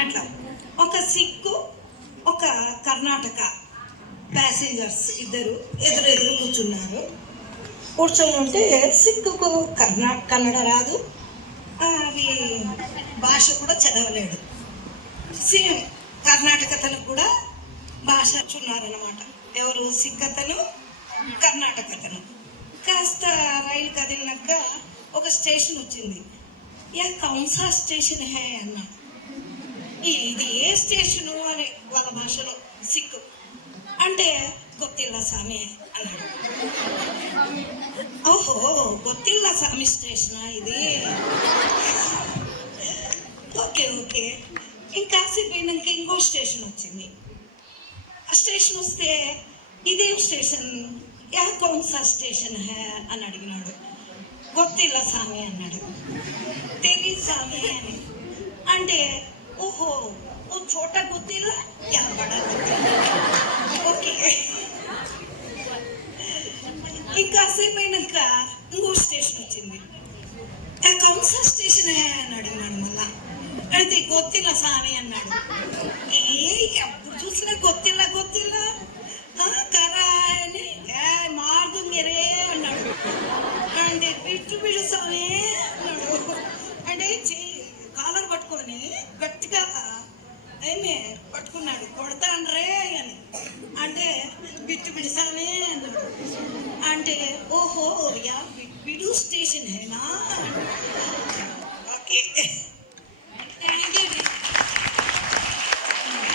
అట్లా. ఒక సిక్కు ఒక కర్ణాటక ప్యాసింజర్స్ ఇద్దరు ఎదురెదురు కూర్చున్నారు. కూర్చొని ఉంటే సిక్కుకు కర్ణా కన్నడ రాదు. అవి భాష కూడా చదవలేడు. సేమ్ కర్ణాటకతను కూడా భాష చున్నారనమాట ఎవరు సిక్ అతను రైలు కదిలినాక ఒక స్టేషన్ వచ్చింది. యా కౌన్సా స్టేషన్ హే అన్న. ఇది ఏ స్టేషను? అని వాళ్ళ భాషలో సిక్కు. అంటే గొత్తిల్ల స్వామి అన్నాడు. ఓహో గొత్తిల్ల స్వామి స్టేషనా ఇది? Okay okay. ఇంకాసేపు అయినాక ఇంకో స్టేషన్ వచ్చింది. ఆ స్టేషన్ వస్తే ఇదేం స్టేషన్? యా కౌన్సా స్టేషన్ హే అని అడిగినాడు గొత్తిల్ల స్వామి అన్నాడు తెలీదు స్వామి అని అంటే ఓహో ఓ చోట గుత్తిలా యా బడా గుత్తిలా ఓకే ఇంకాసేపు అయినాక ఇంకో స్టేషన్ వచ్చింది ఆ కౌన్సా స్టేషన్ హే అని అడిగినాడు మళ్ళా అయితే గొత్తిల సాని అన్నాడు ఏ ఎప్పుడు చూసినా గొత్తిల్ల గొత్తిల్ల ఆ, కరా అని ఏ మార్దుంగరే అన్నాడు అంటే పిచ్చు పిడు స్వామి అన్నాడు అంటే చెయ్యి కాలర్ పట్టుకొని గట్టిగా ఆయన్ని పట్టుకున్నాడు. కొడతాండ్రే అని. అంటే పిచ్చు బిడిసానే అన్నాడు. అంటే ఓహో యా బి- బిడు స్టేషన్ హే